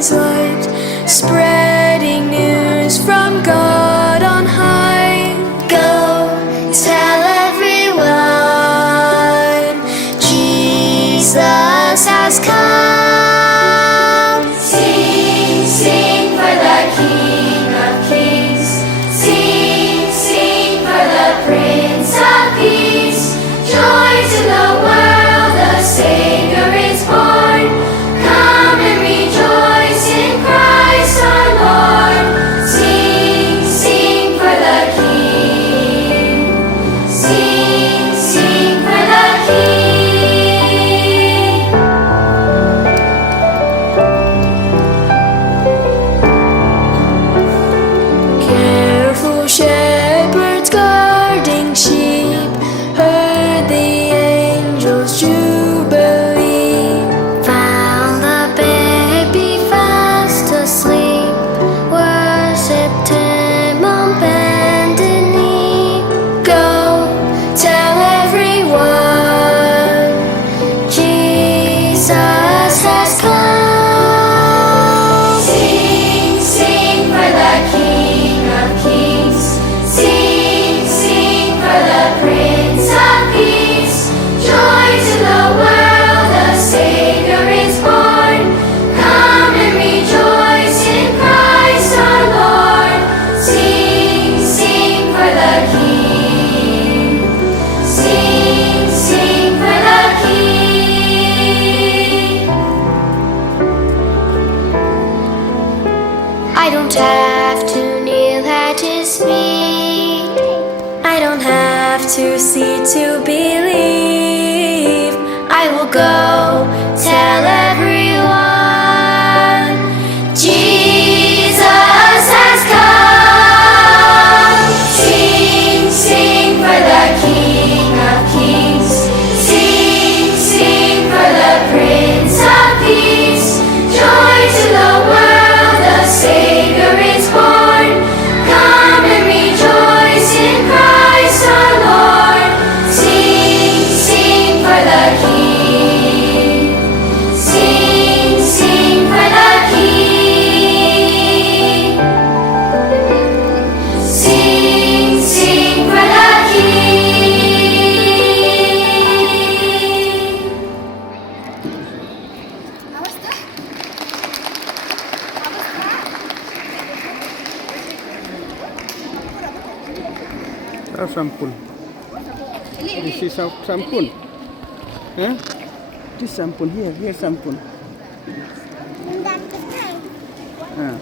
His light, spreading news from God on high. Go tell everyone, Jesus has come. Sing, sing for the King of Kings. Sing, sing for the Prince of Peace. Joy to the world, the Savior is born. Come and rejoice in Christ our Lord. Sing, sing for the King. Sing, sing for the King. Careful shepherds guarding sheep heard the angels' jubilee. Found the baby fast asleep. Worshipped him on bended knee. Go tell everyone, Jesus has come. Sing, sing for the King of Kings. Sing, sing for the Prince of Peace. Joy to the world, the Savior is born. Come and rejoice in Christ our Lord. Sing, sing for the King. Sing, sing for the King. I don't have to kneel at His feet. I don't have to see to believe. I will go tell everyone, Jesus has come. Sing, sing for the King of Kings. Sing, sing for the Prince of Peace. Joy to the world, the Savior is born. Come and rejoice in Christ our Lord. Sing, sing for the King. Sing, sing for the King. Sing, sing for the King. Sampul. This is sampul. Huh? This sampul here sampul. Ah.